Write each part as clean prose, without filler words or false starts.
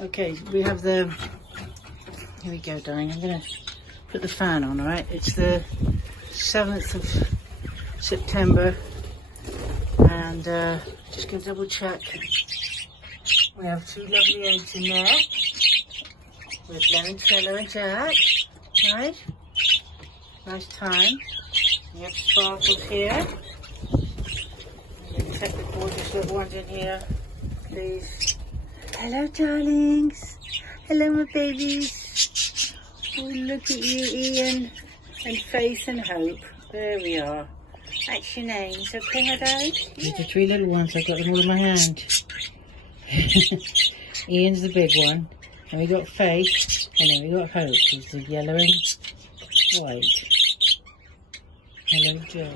Okay, we have the, here we go darling, I'm going to put the fan on, alright? It's the 7th of September and just going to double check. We have 2 lovely eggs in there with limoncello and Jack, right? Nice time. We have sparkles here. Check the gorgeous little ones in here, please. Hello darlings, hello my babies. Oh look at you Ian, and Faith and Hope. There we are. That's your names, okay my darlings? These are the 3 little ones, I've got them all in my hand. Ian's the big one, and we got Faith, and then we got Hope, who's the yellow and white. Hello Joe.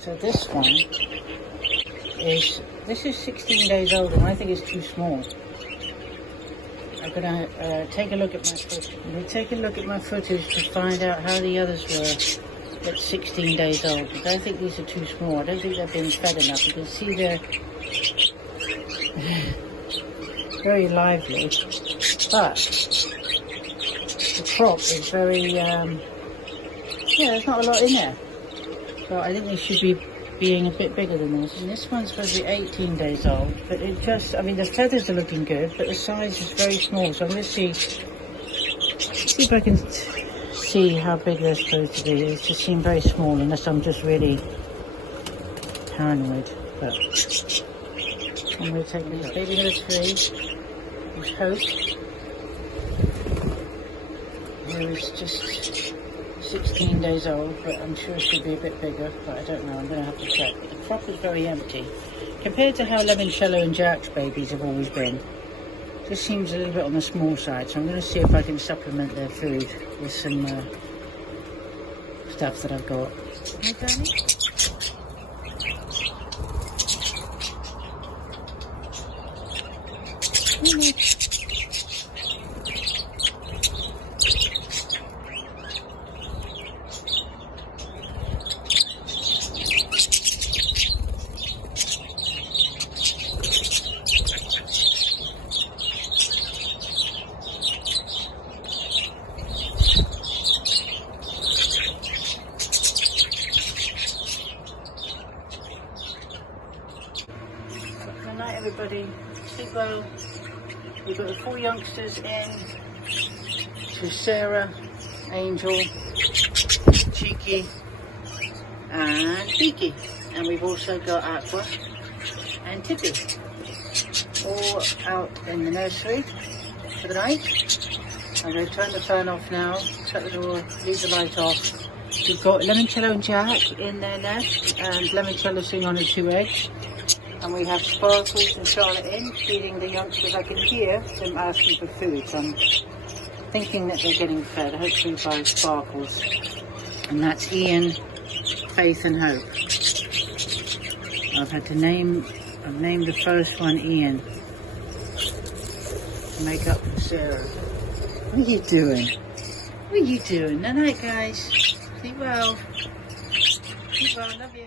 So this one is 16 days old and I think it's too small. I'm gonna take a look at my footage. I'm gonna take a look at my footage to find out how the others were at 16 days old, because I think these are too small. I don't think they've been fed enough. You can see they're very lively, but the crop is very yeah, there's not a lot in there. So I think they should be being a bit bigger than this. And this one's supposed to be 18 days old, but it just, I mean, the feathers are looking good, but the size is very small. So I'm going to see if I can see how big they're supposed to be. They just seem very small, unless I'm just really paranoid. But I'm going to take these baby number 3, who's Hope. Who is just 16 days old, but I'm sure it should be a bit bigger, but I don't know, I'm going to have to check. The crop is very empty compared to how limoncello and Jack's babies have always been. This seems a little bit on the small side, so I'm going to see if I can supplement their food with some stuff that I've got. Hi Danny? Good night everybody, sleep well. We've got the 4 youngsters in, to Sarah, Angel, Cheeky and Beaky, and we've also got Aqua and Tippy, all out in the nursery for the night. I'm going to turn the fan off now, shut the door, leave the light off. We've got limoncello and Jack in their nest, and limoncello sitting on her 2 eggs. And we have Sparkles and Charlotte in, feeding the youngsters. I can hear them asking for food, so I'm thinking that they're getting fed, hopefully by Sparkles. And that's Ian, Faith and Hope. I've named the first one Ian, to make up for Sarah. What are you doing? What are you doing? Night night guys. Sleep well. Sleep well, love you.